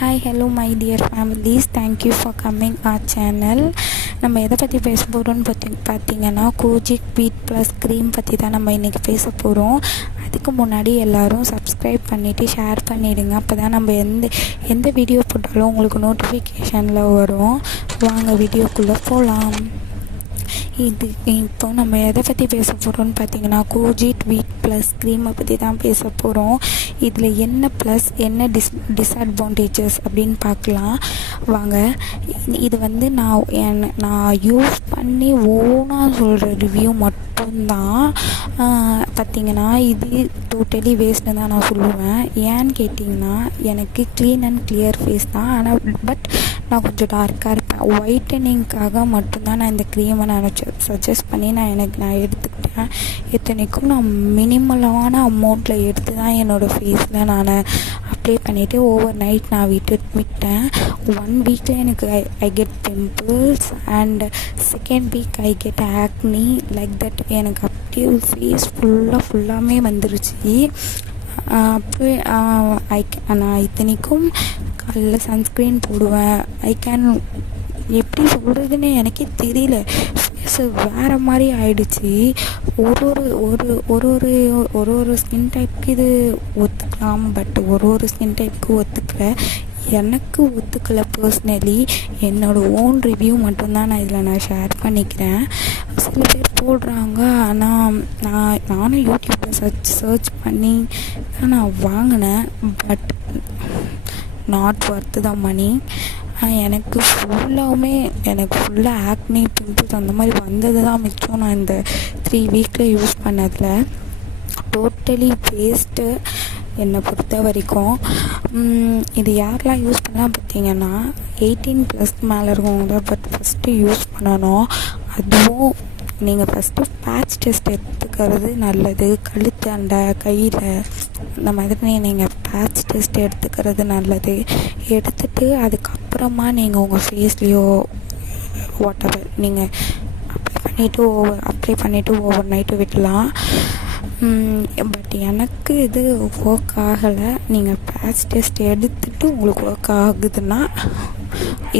Hi, hello my dear families. Thank you for coming our channel. நம்ம எதை பற்றி பேச போகிறோம்னு பார்த்தீங்கன்னா கோஜிக் வீட் ப்ளஸ் க்ரீம் பற்றி தான் நம்ம இன்றைக்கி பேச போகிறோம். அதுக்கு முன்னாடி எல்லோரும் சப்ஸ்கிரைப் பண்ணிவிட்டு ஷேர் பண்ணிவிடுங்க. அப்போ தான் நம்ம எந்த வீடியோ போட்டாலும் உங்களுக்கு நோட்டிஃபிகேஷனில் வரும். வாங்க வீடியோக்குள்ளே போகலாம். இப்போ நம்ம எதை பற்றி பேச போகிறோம்னு பார்த்தீங்கன்னா கோஜிக் வீட் ப்ளஸ் க்ரீமை பற்றி தான் பேச போகிறோம். இதில் என்ன ப்ளஸ் என்ன டிஸ்அட்வான்டேஜஸ் அப்படின்னு பார்க்கலாம் வாங்க. இது வந்து நான் யூஸ் பண்ணி ஓனாக சொல்கிற ரிவ்யூ மட்டும்தான். பார்த்திங்கன்னா இது டோட்டலி வேஸ்ட்டு தான் நான் சொல்லுவேன். ஏன்னு கேட்டிங்கன்னா எனக்கு க்ளீன் அண்ட் கிளியர் ஃபேஸ் தான். ஆனால் பட் நான் கொஞ்சம் டார்க்காக இருப்பேன். ஒயிட்டனிங்காக மட்டும்தான் நான் இந்த க்ரீமை நான் சஜஸ்ட் பண்ணி நான் எடுத்துக்கிட்டேன். இத்தனைக்கும் நான் மினிமலான அமௌண்ட்டில் எடுத்து தான் என்னோடய ஃபேஸில் நான் அப்ளை பண்ணிவிட்டு ஓவர் நைட் நான் விட்டேன். 1 வீக்கில் எனக்கு I get pimples and second week I get acne like that. எனக்கு அப்படியே ஃபேஸ் ஃபுல்லாமே வந்துருச்சு. அப்படியே நான் இத்தனைக்கும் காலைல சன்ஸ்க்ரீன் போடுவேன். எப்படி சொல்கிறதுன்னு எனக்கே தெரியல. ஃபேஸு வேறு மாதிரி ஆயிடுச்சு. ஒரு ஸ்கின் டைப்புக்கு இது ஒத்துக்கலாம், பட் ஒரு ஸ்கின் டைப்புக்கு ஒத்துக்கல. எனக்கு ஒத்துக்கலை பர்சனலி. என்னோடய ஓன் ரிவ்யூ மட்டும்தான் நான் இதில் ஷேர் பண்ணிக்கிறேன். சில பேர் போடுறாங்க, ஆனால் நானும் யூடியூப்பில் சர்ச் பண்ணி தான் நான் வாங்கினேன். பட் நாட் ஒர்த்து தான் மணி. எனக்கு ஃபுல்லாக ஆக்னி பிம்பிள்ஸ் அந்த மாதிரி வந்தது தான் மிச்சம். நான் இந்த 3 வீக்கில் யூஸ் பண்ணதில் டோட்டலி வேஸ்ட்டு என்னை பொறுத்த வரைக்கும். இது யாரெலாம் யூஸ் பண்ணலாம் பார்த்தீங்கன்னா 18+ மேலே இருக்கவங்க பட் ஃபஸ்ட்டு யூஸ் பண்ணணும். அதுவும் நீங்கள் ஃபஸ்ட்டு பேட்ச் டெஸ்ட் எடுத்துக்கிறது நல்லது. கழுத்து அண்டை கையில் இந்த மாதிரி நீங்கள் பேட்ச் டெஸ்ட் எடுத்துக்கிறது நல்லது. எடுத்துகிட்டு அதுக்கப்புறமா நீங்கள் உங்கள் ஃபேஸ்லேயோ வாட்டவர் நீங்கள் அப்ளை பண்ணிவிட்டு ஓவர் நைட்டு விடலாம். பட் எனக்கு இது ஒர்க் ஆகலை. நீங்கள் பேட்ச் டெஸ்ட் எடுத்துகிட்டு உங்களுக்கு ஒர்க் ஆகுதுன்னா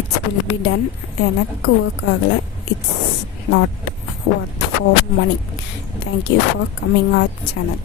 இட்ஸ் வில் பி டன். எனக்கு ஒர்க் ஆகலை. It's not worth for money. Thank you for coming our channel.